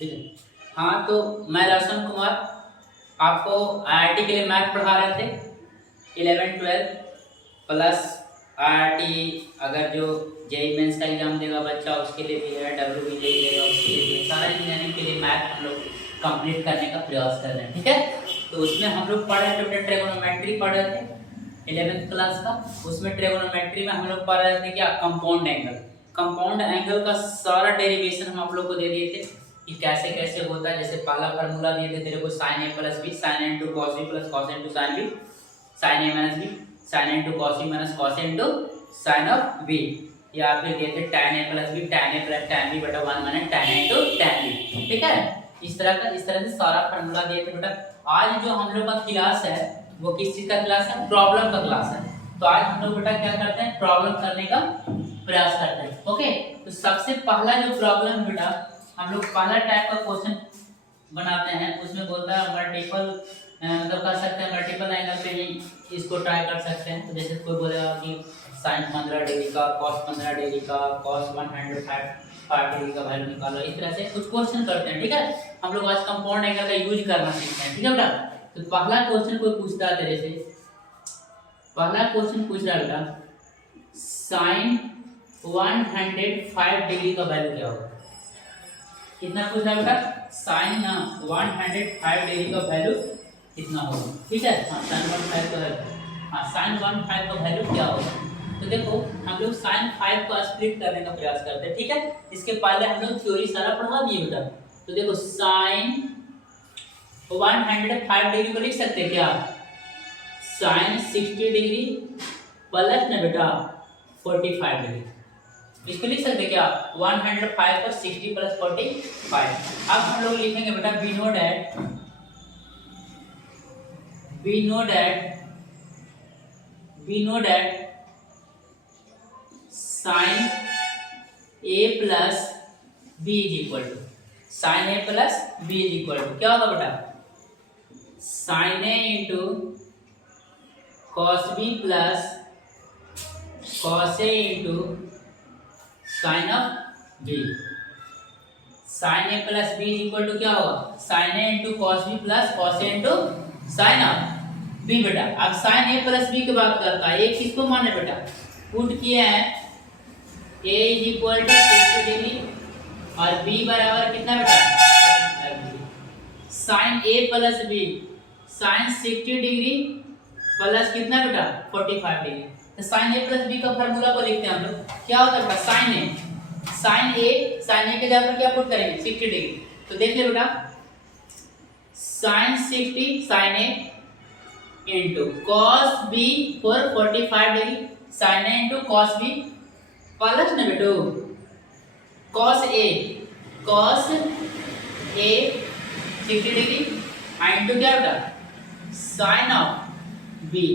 ठीक है। हाँ, तो मैं दर्शन कुमार आपको आईआईटी के लिए मैथ पढ़ा रहे थे 11-12 प्लस आईआईटी। अगर जो जेईई मेंस का एग्जाम देगा बच्चा उसके लिए भी है, डब्ल्यू भी देगा उसके लिए भी है। सारा इंजीनियरिंग के लिए मैथ हम लोग कंप्लीट करने का प्रयास कर रहे हैं। ठीक है, तो उसमें हम लोग पढ़ रहे थे, ट्रिगोनोमेट्री पढ़ रहे थे 11th क्लास का। उसमें ट्रिगोनोमेट्री में हम लोग पढ़ रहे थे क्या, कंपाउंड एंगल। कंपाउंड एंगल का सारा डेरिवेशन हम आप लोग को दे दिए थे कि कैसे कैसे होता है। जैसे पहला फार्मूला दिए थे तेरे को sin a plus B, sin a into cos B plus cos into sine B, sin a minus B, sin a into cos B minus cos into sine of B. या फिर दिए थे tan a plus B, tan a plus tan b बटा 1 minus tan a into tan b। ठीक है, इस तरह से सारा फार्मूला दिए थे बेटा। आज जो हम लोग का क्लास है वो किस चीज का क्लास है, प्रॉब्लम का क्लास है। तो आज हम लोग बेटा क्या करते हैं, प्रॉब्लम करने का प्रयास करते हैं। ओके, तो सबसे पहला जो प्रॉब्लम बेटा हम लोग पहला टाइप का क्वेश्चन बनाते हैं। उसमें बोलता है मल्टीपल, मतलब कर सकते हैं मल्टीपल एंगल पे ही इसको ट्राई कर सकते हैं। तो जैसे कोई बोलेगा कि साइन 15 डिग्री का, कॉस 15 डिग्री का, कॉस 105 डिग्री का वैल्यू निकालो। इस तरह से कुछ क्वेश्चन करते हैं। ठीक है, हम लोग आज कंपाउंड एंगल का यूज करना सीखते हैं। ठीक है बेटा, तो पहला क्वेश्चन कोई पूछता है तेरे से, पहला क्वेश्चन पूछ रहा है बेटा साइन 105 डिग्री का वैल्यू क्या होगा। कितना पूछ रहा है बेटा, साइन 105 डिग्री का वैल्यू कितना होगा। ठीक है, हाँ साइन 15 का वैल्यू, हाँ साइन 15 का वैल्यू क्या होगा। तो देखो हम लोग साइन 5 को स्प्लिट करने का प्रयास करते हैं। ठीक है, इसके पहले हम लोग थ्योरी सारा पढ़ा दिए बेटा। तो देखो साइन 105 डिग्री को लिख सकते हैं क्या, साइन 60 डिग्री प्लस ना बेटा 45 डिग्री। इसको लिख सकते क्या, 105 पर 60 प्लस 45। अब हम लोग लिखेंगे बेटा we know that sine a plus B is equal to, sine a plus B is equal to क्या होगा बेटा, sine a into cos B plus cos a into sine of B. Sine A plus B is equal to क्या होगा, sine A into cos B plus cos A into sine of B. बेटा अब sign A plus B की बात करता है, एक किसको माने बेटा, पुट किए हैं A is equal to 60 degree और बी बराबर कितना बेटा, sine A plus B, sine 60 degree plus कितना बेटा 45 डिग्री। तो साइन ए प्लस बी का फार्मूला को लिखते हैं हम लोग, क्या होता है बेटा साइन ए के जगह पर क्या पुट करेंगे 60 डिग्री। तो देख ले बेटा sine 60 sine A into cos B for 45 degree, sine A into cos B plus ना बेटो कॉस ए 60 डिग्री इंटू क्या बेटा साइन ऑफ बी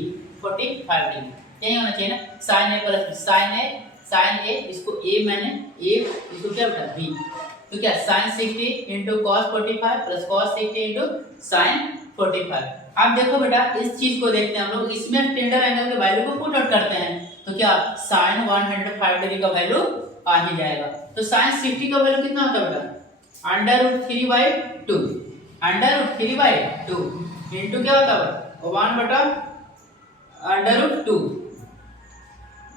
45 डिग्री। यही होना चाहिए ना, साइन ए प्लस साइन ए इसको ए मैंने ए इसको क्या बेटा बी। तो क्या sine 60 into cos 45 plus cos 60 into sine 45। अब देखो बेटा इस चीज को देखते हैं हम लोग, इसमें टेंडर एंगल के वैल्यू को पुट आउट करते हैं। तो क्या साइन 105 डिग्री का वैल्यू आ ही जाएगा। तो साइन 60 का वैल्यू कितना होता है बेटा, √3/2, √3/2 इंटू क्या होता है 1/√2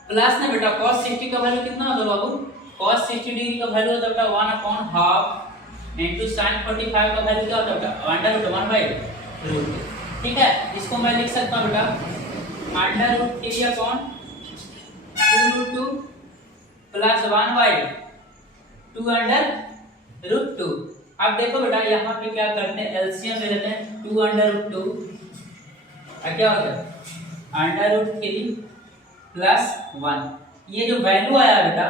प्लस ना बेटा cos 60 का वैल्यू कितना होता है बाबू, cos 60 डिग्री का वैल्यू होता है बेटा 1/2 इंटू साइन 45 का वैल्यू क्या होता है बेटा √1/√2। ठीक है, इसको मैं लिख सकता हूँ बेटा √3/2 प्लस 1/2 अब देखो बेटा यहाँ पे क्या करते हैं, एलसीएम ले लेते हैं 2/2 क्या हो गया √3 प्लस 1। ये जो वैल्यू आया बेटा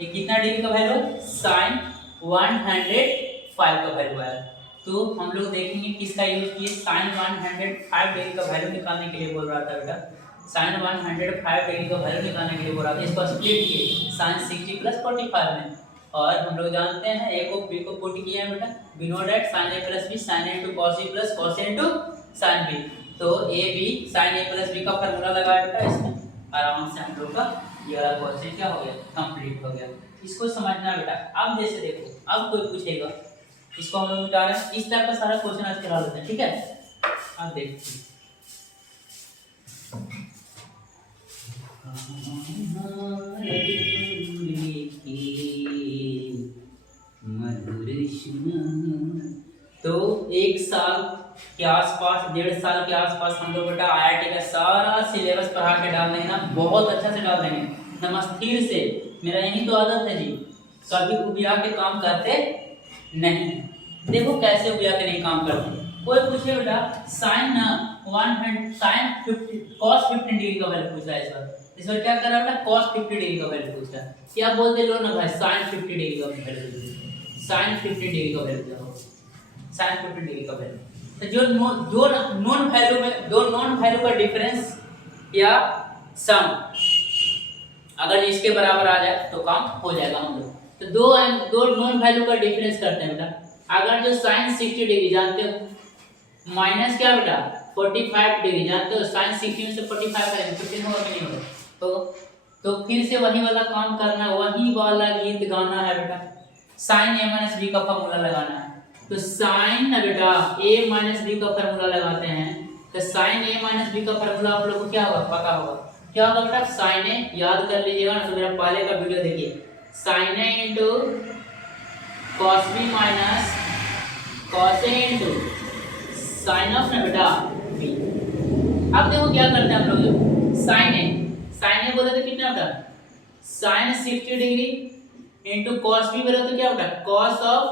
ये कितना डिग्री का वैल्यू, साइन 105 का वैल्यू आया। तो हम लोग देखेंगे किसका यूज किए, साइन 105 डिग्री का वैल्यू निकालने के लिए बोल रहा था बेटा, साइन 105 डिग्री का वैल्यू निकालने के लिए बोल रहा था। इसको स्प्लिट किए साइन 60 प्लस 45 में, और हम लोग जानते हैं ए को बी को पुट किया है बेटा, we know that sine A plus B sine A into cos A plus cos A into sine B. तो A B sine A plus B का फार्मूला लगाया बेटा, इसमें आराम से हम लोग का ये वाला क्वेश्चन क्या हो गया, कंप्लीट हो गया। इसको समझना बेटा। अब जैसे देखो अब कोई पूछेगा इसको हम लोग मिटा रहे हैं। इस टाइप का सारा क्वेश्चन आज करा लेते हैं, ठीक है। अब देखिए तो 1 साल के आसपास, 1.5 साल के आसपास हम लोग बेटा IIT का सारा सिलेबस पढ़ा के डाल देंगे ना, बहुत अच्छा से डाल देंगे नमस्ते से। मेरा यही तो आदत है जी, कभी उबिया के काम करते नहीं। देखो कैसे उबिया के नहीं काम करते। कोई पूछे बेटा साइन ना 100 साइन 50 cos 15 डिग्री का वैल्यू पूछ रहा है इस बार क्या कर रहा है बेटा, cos 50 डिग्री का वैल्यू पूछ रहा है। क्या बोलते लो ना भाई, साइन 50 डिग्री का वैल्यू, साइन 50 डिग्री का वैल्यू क्या होगा, साइन 50 डिग्री का वैल्यू। तो जो नॉन वैल्यू में दो नॉन वैल्यू का डिफरेंस या सम अगर इसके बराबर आ जाए तो काम हो जाएगा हम लोग। तो दो नॉन वैल्यू का डिफरेंस करते हैं बेटा। अगर जो साइन 60 डिग्री जानते हो माइनस क्या बेटा 45 डिग्री जानते हो, साइन 60 में से 45 करेंगे 15 होगा कि नहीं होगा। तो फिर से वही वाला काम करना है, वही वाला गीत गाना है बेटा। साइन a माइनस बी का फॉर्मूला लगाना है। तो साइन ना बेटा a माइनस बी का फॉर्मूला लगाते हैं। तो साइन a माइनस बी का फॉर्मूला आप लोगों को क्या होगा, पता होगा। क्या होगा बेटा, साइन a याद कर लीजिएगा ना, तो मेरा पहले का वीडियो देखिए, sine a into cos B minus cos a into sine of ना बेटा b। अब देखो क्या करते हैं हम लोग, साइन a बोले तो कितना बेटा sine 60 degree into cos b बोले तो क्या बेटा cos of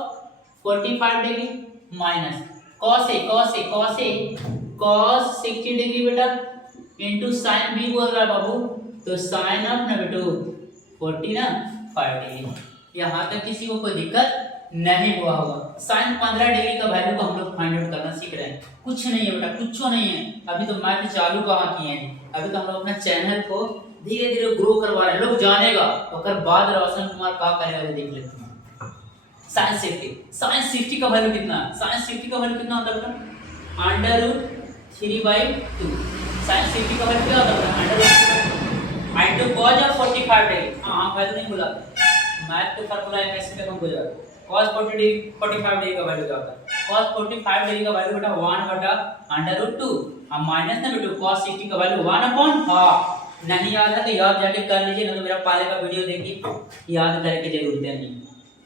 45 degree minus cos a cos 60 degree बेटा इंटू साइन b बोल रहा है बाबू, तो साइन ऑफ ना बेटो 45 डिग्री। यहाँ तक किसी को कोई दिक्कत नहीं हुआ होगा। साइन 15 डिग्री का वैल्यू को हम लोग फाइंड आउट करना सीख रहे हैं। कुछ नहीं है बेटा, कुछ नहीं है। अभी तो मैथ चालू कहाँ किए हैं, अभी तो हम लोग अपना चैनल को धीरे धीरे ग्रो करवा रहे हैं। लोग जानेगा और बाद रोशन कुमार क्या करेगा देख लेते हैं। साइन 60 का वैल्यू कितना है, साइन 60 का वैल्यू कितना होता है बेटा √3/2। साइन 60 का वैल्यू क्या होता है √3/2 cos ऑफ 45 डिग्री। हां वैल्यू नहीं बोला, मैथ का फार्मूला है कैसे में हम बोल रहे cos 45 डिग्री का वैल्यू क्या होता है, cos 45 डिग्री का वैल्यू बेटा 1/√2 अब माइनस ना बेटा cos 60 का वैल्यू 1/हाफ। नहीं याद है तो याद जाके कर लीजिए, ना तो मेरा पहले का वीडियो देखिए, याद करके जरूरत नहीं।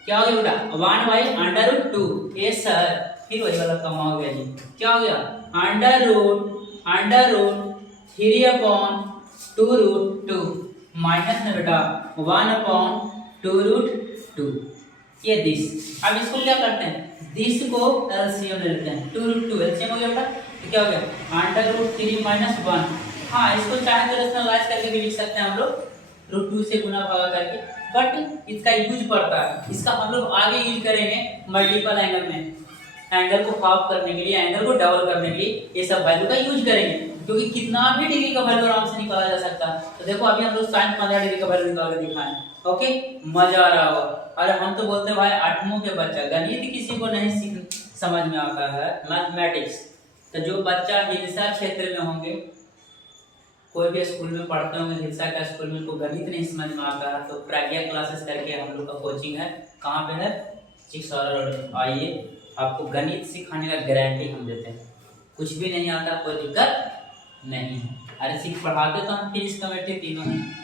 क्या हो गया बेटा 1/√2 ये सर फिर वही वाला कम हो गया जी। क्या हो गया √3/2√2 माइनस ना बेटा 1/2√2 ये दिस। अब इसको क्या करते हैं, दिस को एलसीएम ले लेते हैं 2√2 एलसीएम हो गया बेटा, तो क्या हो गया √3 - 1। हाँ इसको चाहे तो रैशनलाइज करके भी लिख सकते हैं हम लोग √2 से गुना भागा करके, बट इसका यूज पड़ता है, इसका हम लोग आगे यूज करेंगे मल्टीपल एंगल में। एंगल को हाफ करने के लिए, एंगल को डबल करने के लिए ये सब वैल्यू का यूज करेंगे, क्योंकि कितना भी डिग्री का वैल्यू आराम से निकाला जा सकता है। तो देखो अभी हम लोग साइन 15 डिग्री का वैल्यू निकाल के दिखाएं। ओके मजा आ रहा होगा। अरे हम तो बोलते भाई 8वीं के बच्चा गणित किसी को नहीं सीख समझ में आता है, मैथमेटिक्स। तो जो बच्चा हिलसा क्षेत्र में होंगे, कोई भी स्कूल में पढ़ते होंगे हिलसा का स्कूल में, को गणित नहीं समझ में आता है, तो प्रज्ञा क्लासेस करके हम लोग का कोचिंग है। कहाँ पे है, चिकसौरा रोड। आइए आपको गणित सिखाने का गारंटी हम देते हैं। कुछ भी नहीं आता कोई दिक्कत नहीं है। अरे सीख पढ़ाते तो हम फिजिक्स केमिस्ट्री तीनों हैं,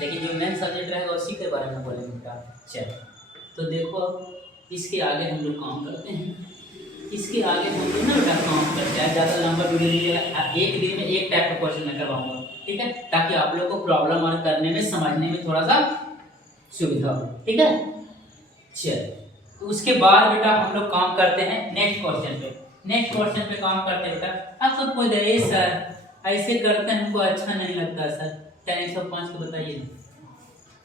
लेकिन जो मेन सब्जेक्ट रहेगा उसी के बारे में बोलेंगे बेटा। चलो तो देखो इसके आगे हम लोग काम करते हैं, इसके आगे हम लोग ना बेटा काम करते हैं। ज़्यादा लंबा वीडियो लीजिएगा, एक दिन में एक टाइप का क्वेश्चन मैं करवाऊंगा, ठीक है, ताकि आप लोग को प्रॉब्लम और करने में समझने में थोड़ा सा सुविधा हो, ठीक है। चलो तो उसके बाद बेटा हम लोग काम करते हैं नेक्स्ट क्वेश्चन पे। नेक्स्ट क्वेश्चन पे काम करते हैं बेटा। आप सब पूछ रहे सर ऐसे करते हैं, हमको अच्छा नहीं लगता सर। tan 105 को बताइए,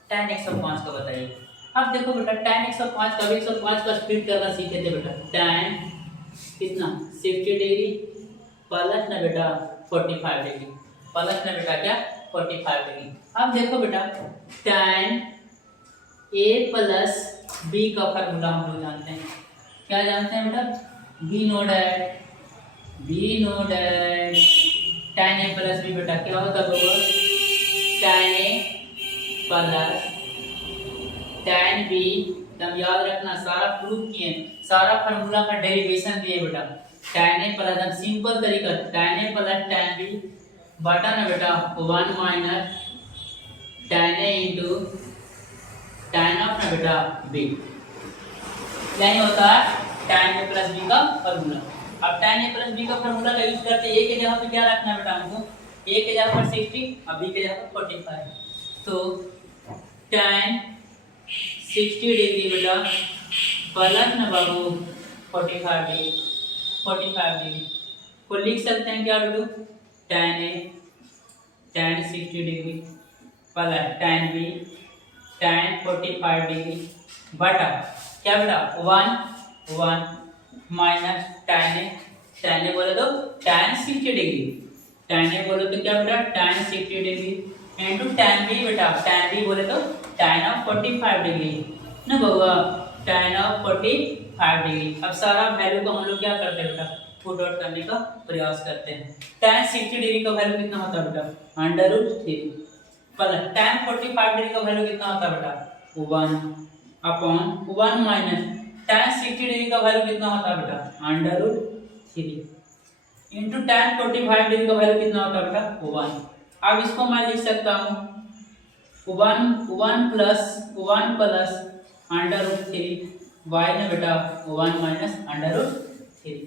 tan 105 का बताइए। अब देखो बेटा tan 105 का भी 105 का स्प्लिट करना सीखे थे बेटा। tan कितना 60 डिग्री प्लस ना बेटा 45 डिग्री, प्लस ना बेटा क्या 45 डिग्री। अब देखो बेटा tan a प्लस b का फार्मूला हम लोग जानते हैं। क्या जानते हैं बेटा, b know that tan a plus b बेटा क्या होता है, tan a plus tan b एकदम याद रखना, सारा प्रूफ किए, सारा फार्मूला का डेरिवेशन दिए बेटा। tan a प्लस, एकदम सिंपल तरीका, tan a plus tan b बटा ना बेटा 1 minus tan a into tan of ना बेटा b, यही होता है tan a प्लस b का फार्मूला। अब tan a प्लस b का फार्मूला का यूज करते a के जगह पे क्या रखना है बेटा हमको, a के जगह पर 60 और b के जगह पर 45, तो tan 60 डिग्री बेटा प्लस ना बाबू 45 डिग्री को लिख सकते हैं क्या बेटू, tan a tan 60 degree plus tan b tan 45 degree बटा क्या बेटा 1 माइनस tan a बोले तो tan 60 डिग्री, tan a बोले तो क्या बेटा tan 60 degree into tan b बेटा, tan b बोले तो tan ऑफ 45 डिग्री ना बउआ, tan ऑफ 45 डिग्री। अब सारा वैल्यू को हम लोग क्या करते हैं बेटा, पुट आउट करने का प्रयास करते हैं। tan 60 डिग्री का वैल्यू कितना होता है बेटा √3 प्लस tan 45 डिग्री का वैल्यू कितना होता है बेटा 1 अपॉन 1 माइनस tan 60 डिग्री का वैल्यू कितना होता है बेटा √3 इनटू tan 45 डिग्री का वैल्यू कितना होता है बेटा 1। अब इसको मैं लिख सकता हूँ 1 प्लस √3 y ने बेटा 1 माइनस √3।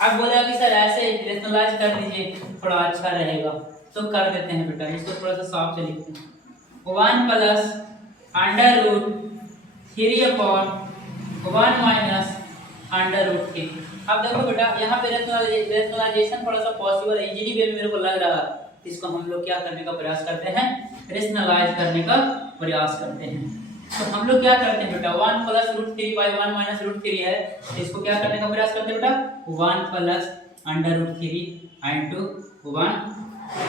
अब बोला कि सर ऐसे रेशनलाइज कर दीजिए थोड़ा अच्छा रहेगा, तो कर देते हैं बेटा, इसको थोड़ा सा साफ से लिखते हैं 1 प्लस √3 अपॉन 1 माइनस √3। अब देखो बेटा यहाँ पे रेशनलाइजेशन थोड़ा सा पॉसिबल है, इजीली वे मेरे को लग रहा है, इसको हम लोग क्या करने का प्रयास करते हैं, रेशनलाइज करने का प्रयास करते हैं। तो हम लोग क्या करते हैं बेटा 1 प्लस √3 बाई 1 माइनस √3 है, इसको क्या करने का प्रयास करते हैं बेटा 1 प्लस √3 इनटू 1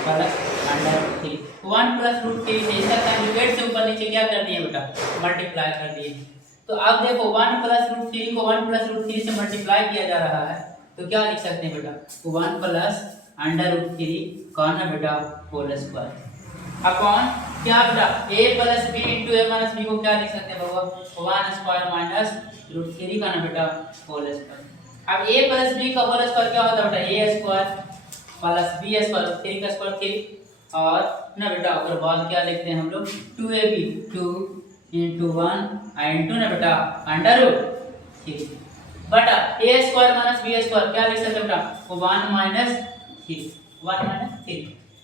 प्लस √3, 1 प्लस √3 से इसका कंजुगेट से ऊपर नीचे क्या कर दिए बेटा मल्टीप्लाई कर दिए। तो अब देखो 1 प्लस √3 को 1 प्लस √3 से मल्टीप्लाई किया जा रहा है, तो क्या लिख सकते हैं बेटा 1 प्लस √3 का ना बेटा होल स्क्वायर अपॉन क्या बेटा a plus b into a minus b को क्या लिख सकते हैं बाबा 1 स्क्वायर माइनस √3 का ना बेटा होल स्क्वायर। अब a प्लस b का होल स्क्वायर क्या होता है बेटा a square plus b square 3 का स्क्वायर 3 और ना बेटा उसके बाद क्या लिखते हैं हम लोग 2ab 2 इंटू 1 इंटू ना बेटा √3 बटा a square minus b square क्या लिख सकते हैं बेटा 1 माइनस 3।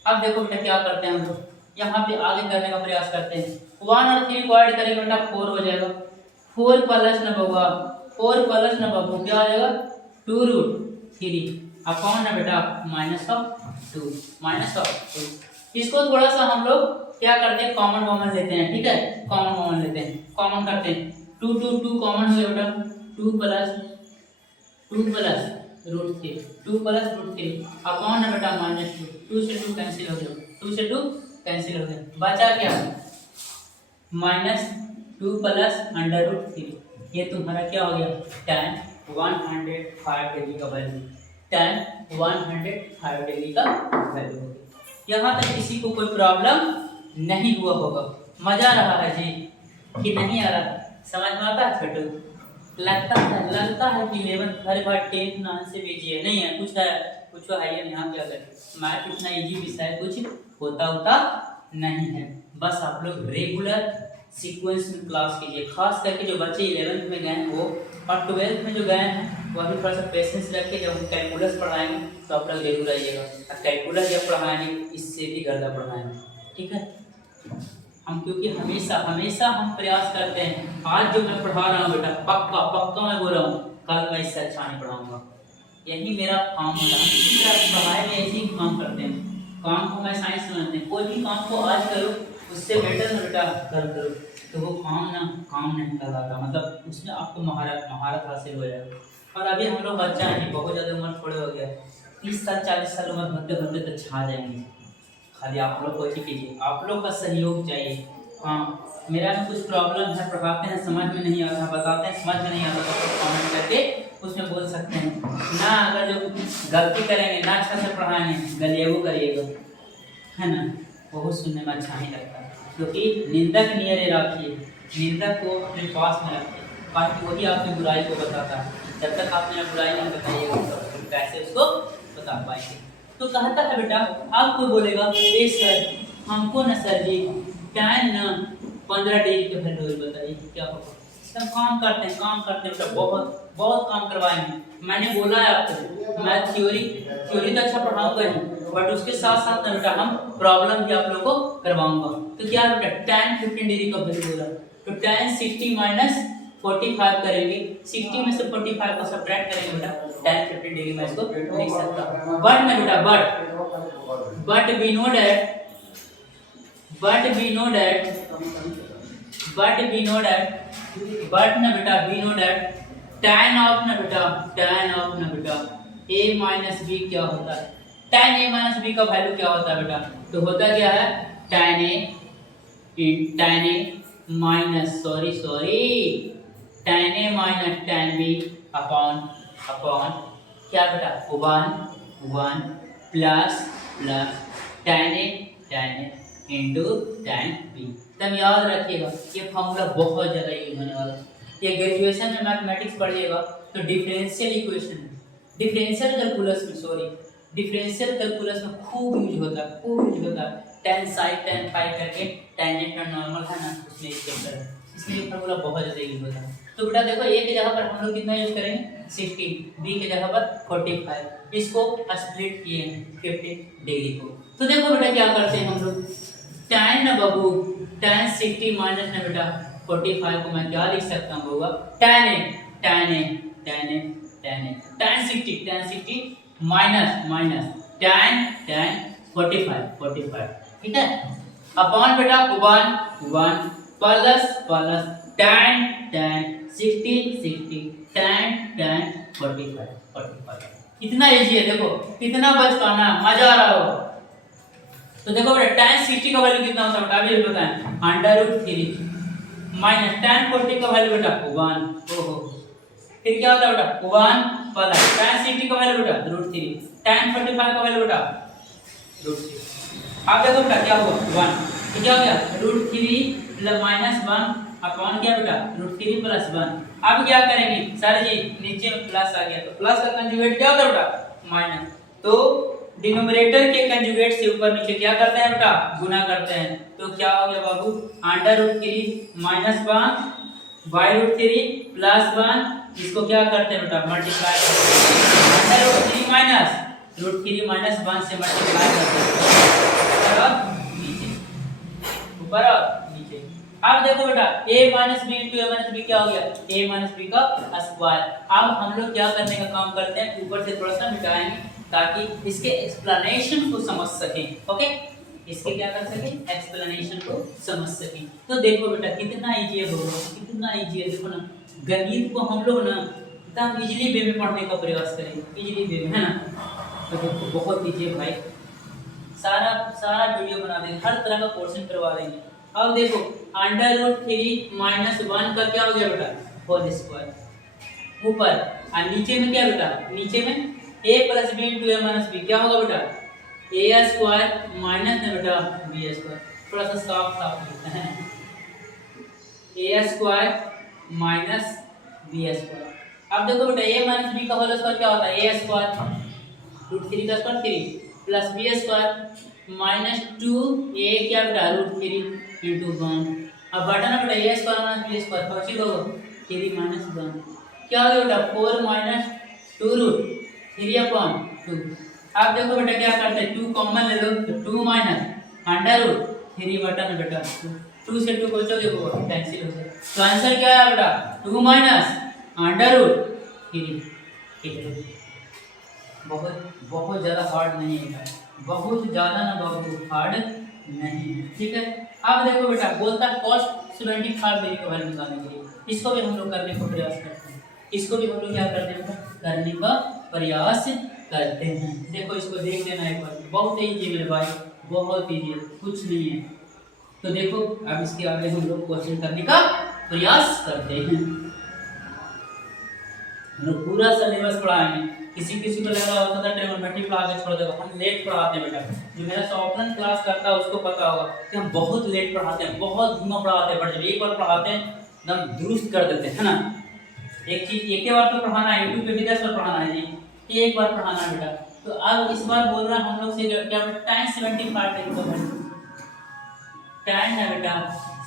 अब देखो बेटा क्या करते हैं हम लोग यहाँ पे आगे करने का प्रयास करते हैं, 1 और 3 को ऐड करेंगे बेटा 4 हो जाएगा, 4 प्लस ना बबुआ 4 प्लस ना बबू क्या हो जाएगा 2√3 अपॉन ना बेटा -2 इसको थोड़ा सा हम लोग क्या करते हैं कॉमन लेते हैं, ठीक है कॉमन लेते हैं, कॉमन करते हैं 2 कॉमन हो गया बेटा 2 प्लस √3 अपॉन ना बेटा -2 से 2 कैंसिल हो गया, 2 से 2 कैंसिल हो गया, बचा क्या -2 प्लस √3, ये तुम्हारा क्या हो गया tan 105 डिग्री का वैल्यू, tan 105 डिग्री का वैल्यू हो गया। यहाँ तक किसी को कोई प्रॉब्लम नहीं हुआ होगा, मजा रहा है जी कि नहीं आ रहा, समझ में आता है छोटू, लगता है कि 11th हर बार 10th 9 से भेजी है, नहीं है कुछ है यहाँ क्या करें, मैथ इतना इजी विषय कुछ होता नहीं है, बस आप लोग रेगुलर सीक्वेंस में क्लास कीजिए, खास करके जो बच्चे 11th में गए हैं वो और 12th में जो गए हैं वो अभी थोड़ा सा पेशेंस रखिए, जब हम कैलकुलस पढ़ाएंगे तो आप लोग जरूर आइएगा, और कैलकुलस जब पढ़ाएंगे इससे भी ज़्यादा पढ़ाएंगे, ठीक है। हम क्योंकि हमेशा हम प्रयास करते हैं, आज जो मैं पढ़ा रहा हूँ बेटा पक्का मैं बोल रहा हूँ कल मैं इससे अच्छा नहीं पढ़ाऊँगा, यही मेरा काम होता है, पढ़ाई में ऐसे ही काम करते हैं, काम को मैं साइंस समझते हैं, कोई भी काम को आज करो उससे बेटर ना बेटा करो, तो वो काम नहीं कहलाता, मतलब उसमें आपको महारत हासिल हो जाएगा। और अभी हम लोग बच्चा नहीं, बहुत ज़्यादा उम्र थोड़े हो गया, 30 साल 40 साल उम्र भरते तो छा जाएंगे, खाली आप लोग कोशिश कीजिए, आप लोग का सहयोग चाहिए। हाँ मेरा में कुछ प्रॉब्लम है, पढ़ाते हैं समझ में नहीं आता, बताते हैं समझ में नहीं आता, तो कमेंट करके उसमें बोल सकते हैं ना, अगर जो गलती करेंगे ना अच्छा से पढ़ाएंगे गलिएबो करिएगा, है ना, बहुत सुनने में अच्छा नहीं लगता, क्योंकि निंदक नियरे रखिए, निंदक को अपने पास में रखिए, बाकी वही आपकी बुराई को बताता है। जब तक आपने बुराई नहीं बताइएगा तो कैसे उसको बता पाएंगे। तो कहता है बेटा, आपको बोलेगा ए सर हमको न सर जी tan न 15 डिग्री के वैल्यू बताइए क्या होगा। सब काम करते हैं बेटा, बहुत बहुत काम करवाएंगे। मैंने बोला है आपको मैं थ्योरी तो अच्छा पढ़ाऊंगा ही, बट उसके साथ साथ ना बेटा हम प्रॉब्लम भी आप लोगों को करवाऊंगा। तो क्या बेटा tan 15 डिग्री का वैल्यू बोला, तो tan 60 माइनस 45 करेंगे, 60 में से 45 को सब्ट्रैक्ट करेंगे बेटा, tan 15 डिग्री में इसको लिख सकता हूं। बट ना बेटा but we know that tan of ना बेटा a माइनस b क्या होता है, tan a माइनस b का वैल्यू क्या होता है बेटा, तो होता क्या है tan a minus tan a minus tan b upon क्या बेटा 1 plus tan a into tan b। तब याद रखिएगा ये फॉर्मूला बहुत ज़्यादा यूज होने वाला है। ये ग्रेजुएशन में मैथमेटिक्स पढ़िएगा तो डिफरेंशियल कैलकुलस में खूब यूज होता है। tan psi tan phi करके टेंजेंट और नॉर्मल है ना, उसमें इस चैप्टर है, इसलिए ये फॉर्मूला बहुत ज़्यादा यूज होता है। तो बेटा देखो a की जगह पर हम लोग कितना यूज करेंगे 60, b की जगह पर 45, इसको स्प्लिट किए हैं 50 डिग्री को। तो देखो बेटा क्या करते हैं हम लोग, tan ना बाबू tan 60 माइनस ना बेटा 45 को मैं क्या लिख सकता हूँ बाबू tan a 60 माइनस tan 45 ठीक है, अपॉन बेटा 1 प्लस tan 60 tan 45। कितना इजी है देखो, कितना बचकाना मजा आ रहा हो। तो देखो बेटा tan 60 का वैल्यू कितना होता है बेटा, अभी बताएं √3 माइनस tan 40 का वैल्यू बेटा 1। ओहो, फिर क्या होता है बेटा 1 प्लस tan 60 का वैल्यू बेटा √3, tan 45 का वैल्यू बेटा √3। अब देखो बेटा क्या हुआ 1, तो क्या हो गया √3 प्लस माइनस 1 अपॉन क्या बेटा √3 प्लस 1। अब क्या करेंगे सर जी नीचे में प्लस आ गया, तो प्लस का कंजुगेट क्या होता है बेटा माइनस, तो डिनोमिनेटर के कंजुगेट से ऊपर नीचे क्या करते हैं बेटा गुना करते हैं। तो क्या हो गया बाबू √3 माइनस 1 √3 प्लस 1, इसको क्या करते हैं बेटा मल्टीप्लाई करते हैं, √3 माइनस √3 माइनस 1 से मल्टीप्लाई करते हैं ऊपर और नीचे। अब देखो बेटा a minus B into a minus B क्या हो गया a माइनस बी का स्क्वायर। अब हम लोग क्या करने का काम करते हैं, ऊपर से थोड़ा सा मिटाएंगे ताकि इसके एक्सप्लेनेशन को समझ सकें। ओके, इसके क्या कर सकें एक्सप्लेनेशन को समझ सकें। तो देखो बेटा कितना इजी है बाबू, कितना इजी है। देखो ना गणित को हम लोग ना एकदम इजीली वे में पढ़ने का प्रयास करें, इजीली वे में है ना। तो देखो बहुत इजी है भाई, सारा वीडियो बना देंगे, हर तरह का क्वेश्चन करवा देंगे। अब देखो √3 माइनस 1 का क्या हो गया बेटा होल स्क्वायर ऊपर, और नीचे में क्या बेटा नीचे में a plus B into a minus B क्या होगा बेटा a स्क्वायर माइनस ना बेटा b स्क्वायर। थोड़ा सा साफ लिखते हैं a square minus b square. अब देखो बेटा a माइनस b का होल स्क्वायर क्या होता है a स्क्वायर √3 का square 3 plus b square minus 2a क्या बेटा √3 इंटू 1। अब बटा ना बेटा a square minus b square पहुंची दो 3 माइनस 1 क्या हो गया बेटा 4 माइनस 2√3 अपॉन 2। अब देखो बेटा क्या करते हैं 2 कॉमन ले लो तो 2 माइनस √3 बटा ना बेटा 2 से 2 बचोगे वो कैंसिल हो जाएगा। तो आंसर क्या है बेटा 2 माइनस √3। ठीक है, बहुत ज़्यादा हार्ड नहीं है, बहुत ज़्यादा ना बाबू हार्ड नहीं है। ठीक है, अब देखो बेटा बोलता है cos 75 डिग्री का वैल्यू निकालने के लिए, इसको भी हम लोग करने का प्रयास करते हैं, इसको भी हम लोग क्या करते हैं करने का प्रयास करते हैं। देखो इसको देख लेना एक बार, बहुत ईजी मेरे भाई, बहुत ईजी है, कुछ नहीं है। तो देखो अब इसके आगे हम लोग क्वेश्चन करने का प्रयास करते हैं। हम लोग पूरा सिलेबस पढ़ाएंगे, किसी को लग रहा होता था ट्रिग्नोमेट्री पढ़ा के छोड़ देगा, हम लेट पढ़ाते हैं बेटा। जो मेरा ऑफलाइन क्लास करता है उसको पता होगा कि हम बहुत लेट पढ़ाते हैं, बहुत धीमा पढ़ाते हैं, बट जब एक बार पढ़ाते हैं एकदम दुरुस्त कर देते हैं ना। एक चीज एक ही बार तो पढ़ाना है, यूट्यूब पे भी 10 बार पढ़ाना है जी, एक बार पढ़ाना है बेटा। तो अब इस बार बोल रहा हम लोग से क्या tan 75 डिग्री का वैल्यू, tan है बेटा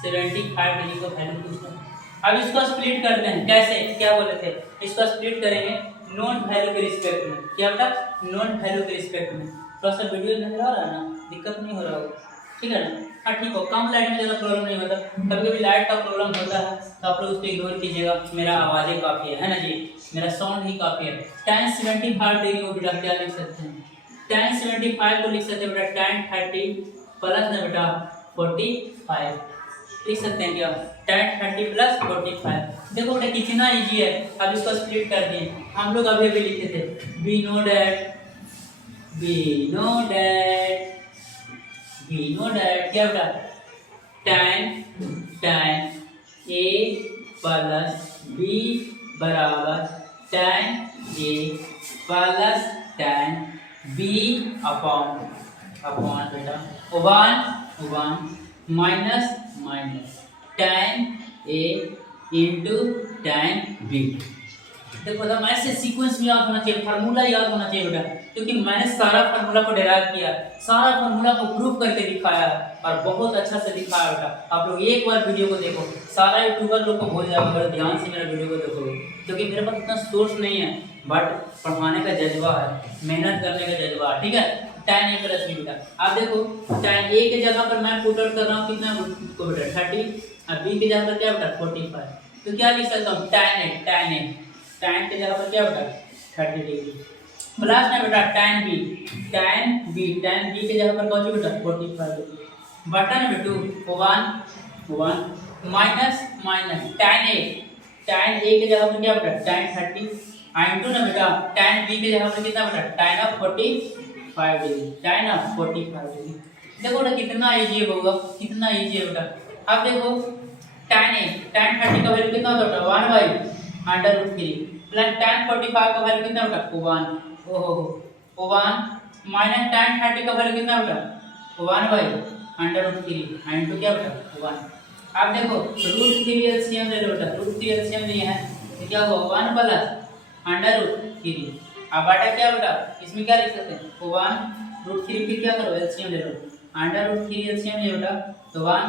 75 डिग्री का वैल्यू पूछता है। अब इसको स्प्लिट करते हैं, कैसे क्या बोले थे, इसको स्प्लिट करेंगे नॉन वैल्यू के रिस्पेक्ट में। क्या बेटा, नॉन वैल्यू के रिस्पेक्ट में। थोड़ा सा वीडियो नजर आ रहा है ना, दिक्कत नहीं हो रहा होगा, ठीक है ना। हाँ ठीक हो, कम लाइट में ज़्यादा प्रॉब्लम नहीं होता, कभी कभी लाइट का प्रॉब्लम होता है तो आप लोग उसको इग्नोर कीजिएगा। मेरा आवाज़ें काफ़ी है ना जी, मेरा साउंड ही काफ़ी है। tan 75 डिग्री को बेटा क्या लिख सकते हैं, tan 75 को लिख सकते हैं बेटा tan 30 प्लस ना बेटा 45 लिख सकते हैं क्या, tan 30 प्लस 45। देखो बेटा कितना इजी है। अब इसको स्प्लिट कर दिए हम लोग, अभी अभी लिखे थे वी नो डैट क्या बेटा tan a प्लस b बराबर tan a plus tan b upon बेटा 1 minus tan a into tan b। देखो बेटा ऐसे सीक्वेंस में याद होना चाहिए, फार्मूला याद होना चाहिए बेटा, क्योंकि मैंने सारा फार्मूला को डेराइव किया, सारा फार्मूला को प्रूव करके दिखाया और बहुत अच्छा से दिखाया बेटा। आप लोग एक बार वीडियो को देखो, सारा यूट्यूबर लोग को भूल जाओगे अगर ध्यान से मेरा वीडियो को देखोगे, क्योंकि मेरे पास इतना सोर्स नहीं है, बट पढ़ाने का जज्बा है, मेहनत करने का जज्बा है, ठीक है। tan a प्लस b बेटा, आप देखो tan a के जगह पर मैं पुट आउट कर रहा हूँ कितना को बेटा 30 और b के जगह पर क्या बेटा 45, तो क्या लिख सकता हूँ tan के जगह पर क्या बेटा 30 डिग्री प्लस ना बेटा tan b के जगह पर कौन सी बेटा 45 डिग्री बटा ना बेटू 1 माइनस tan a के जगह पर क्या बेटा tan 30 इंटू ना बेटा tan b के जगह पर कितना बेटा tan ऑफ 45 डिग्री देखो बेटा कितना इजी है होगा, कितना इजी है बेटा। अब देखो tan 30 का वैल्यू कितना होता है 1/√3 प्लस tan 45 का वैल्यू कितना बेटा 1, ओहो 1 माइनस tan 30 का वैल्यू कितना बेटा 1/√3 इनटू क्या बेटा 1। अब देखो √3 एलसीएम ले लो बेटा, √3 एलसीएम लिए हैं तो क्या होगा 1 प्लस √3। अब बटा क्या बेटा इसमें क्या लिख सकते हैं 1 √3, फिर क्या करो एलसीएम ले लो, √3 एलसीएम ले बेटा तो 1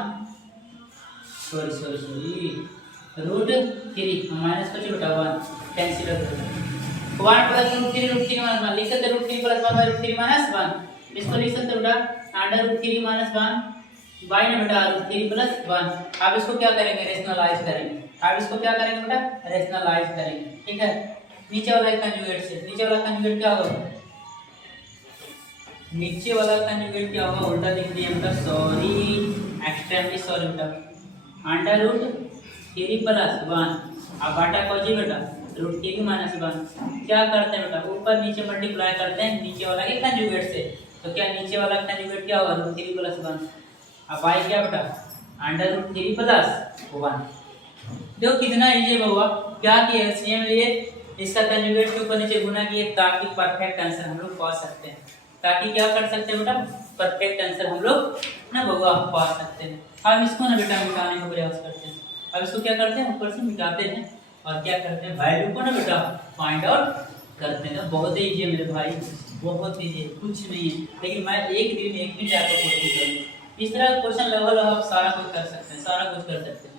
सॉरी √3 माइनस कर बेटा 1 कैंसिल कर दो 1 प्लस √3 माइनस 1 लिख सकते √3 प्लस 1 √3 माइनस 1, इसको लिख सकते बेटा √3 माइनस 1 बाय ना बेटा √3 प्लस 1। अब इसको क्या करेंगे रेशनलाइज करेंगे, अब इसको क्या करेंगे बेटा रेशनलाइज करेंगे, ठीक है। नीचे वाला कंजुगेट से, नीचे वाला कंजुगेट क्या होगा, नीचे वाला कंजुगेट क्या होगा उल्टा लिख दिया बेटा, सॉरी एक्सट्रीमली सॉरी बेटा √3 प्लस 1 अब बाटा कौन जी बेटा √3 माइनस 1। क्या करते हैं बेटा ऊपर नीचे मल्टीप्लाई करते हैं नीचे वाला के कंजुगेट से, तो क्या नीचे वाला कंजुगेट क्या होगा √3 प्लस 1 अब आई क्या बेटा √3 प्लस 1। देखो कितना इजी है बाबा, क्या कि एलसीएम लिए इसका कंजुगेट के ऊपर नीचे गुना किए ताकि परफेक्ट आंसर हम लोग पा सकते हैं, ताकि क्या कर सकते हैं बेटा परफेक्ट आंसर हम लोग ना बाबा पा सकते हैं। अब इसको ना बेटा मिटाने का प्रयास करते हैं, अब इसको क्या करते हैं ऊपर से मिटाते हैं और क्या करते हैं वैल्यू को ना बेटा फाइंड आउट करते हैं। बहुत ही इजी है मेरे भाई, बहुत ईजी है, कुछ नहीं है, लेकिन मैं एक दिन एक मिनट आपको कोशिश करूँगा। इस तरह क्वेश्चन लगभग आप सारा कुछ कर सकते हैं, सारा कुछ कर सकते हैं।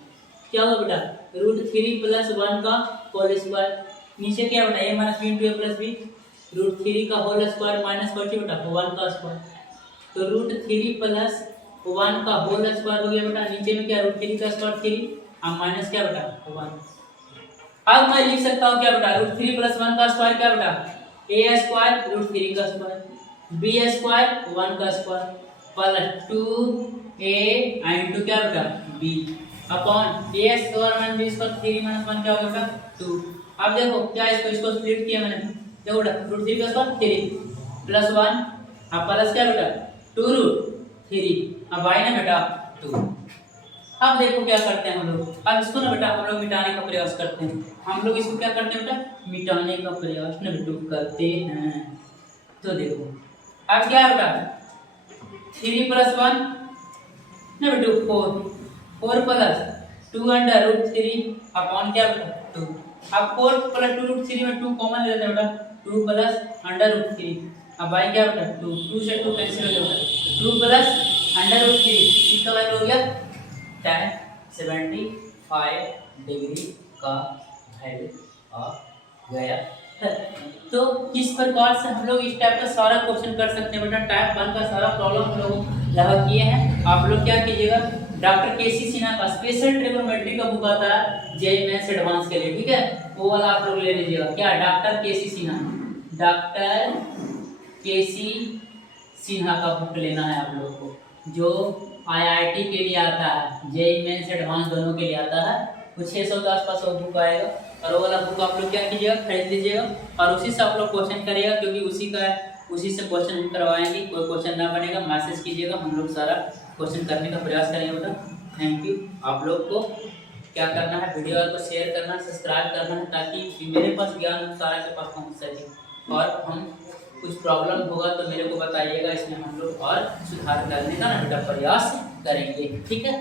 क्या होगा बेटा √3 प्लस 1 का होल स्क्वायर, नीचे क्या बेटा a minus B into A plus B, √3 का होल स्क्वायर माइनस कर बेटा 1 का स्क्वायर, तो √3 प्लस 1 का होल स्क्वायर हो गया बेटा, नीचे में क्या √3 का स्क्वायर 3 और माइनस क्या बेटा 1। अब मैं लिख सकता हूँ क्या बेटा √3 प्लस 1 का स्क्वायर क्या बेटा a स्क्वायर √3 का स्क्वायर, b स्क्वायर 1 का स्क्वायर प्लस 2a इंटू क्या बेटा b upon a square minus b square 3 minus 1 क्या होगा बेटा 2। अब देखो क्या इसको स्प्लिट किया मैंने, देखो बेटा √3 का स्क्वायर 3 प्लस 1 अब प्लस क्या बेटा 2√3 अब आई ना बेटा 2। अब देखो क्या करते हैं हम लोग, अब इसको ना बेटा हम लोग मिटाने का प्रयास करते हैं, हम लोग इसको क्या करते हैं बेटा मिटाने का प्रयास ना बेटा करते हैं। तो देखो अब क्या है बेटा 3 प्लस 1 ना बेटा 4 प्लस 2 √3 अपॉन क्या बेटा 2 अब 4 प्लस 2√3 में 2 कॉमन ले लेते हैं बेटा, 2 प्लस √3। अब बाई क्या बेटा 2, 2 से 2 कैंसिल हो जाएगा, 2 प्लस √3 किसका वैल्यू हो गया, tan 75 डिग्री का वैल्यू आ गया है। तो किस प्रकार से हम लोग इस टाइप का सारा क्वेश्चन कर सकते हैं बेटा, टाइप 1 का सारा प्रॉब्लम हम लोग लगा किए हैं। आप लोग क्या कीजिएगा, डॉक्टर केसी सिन्हा का स्पेशल ट्रिग्नोमेट्री का बुक आता है जेईई मेंस एडवांस के लिए, ठीक है, वो वाला आप लोग ले लीजिएगा। क्या, डॉक्टर केसी सिन्हा, डॉक्टर केसी सिन्हा का बुक लेना है आप लोग को, जो आईआईटी के लिए आता है, जेईई मेंस एडवांस दोनों के लिए आता है। कुछ 600 के आसपास वो बुक आएगा, और वो वाला बुक आप लोग क्या कीजिएगा, खरीद लीजिएगा, और उसी से आप लोग क्वेश्चन करिएगा, क्योंकि उसी से क्वेश्चन हम करवाएंगे। कोई क्वेश्चन ना बनेगा मैसेज कीजिएगा, हम लोग सारा क्वेश्चन करने का प्रयास करेंगे बेटा। Thank you. आप लोग को क्या करना है, वीडियो को शेयर करना, सब्सक्राइब करना है, ताकि मेरे पास ज्ञान सारा के पास पहुँच सके, और हम कुछ प्रॉब्लम होगा तो मेरे को बताइएगा, इसमें हम लोग और सुधार करने का ना बेटा प्रयास करेंगे, ठीक है।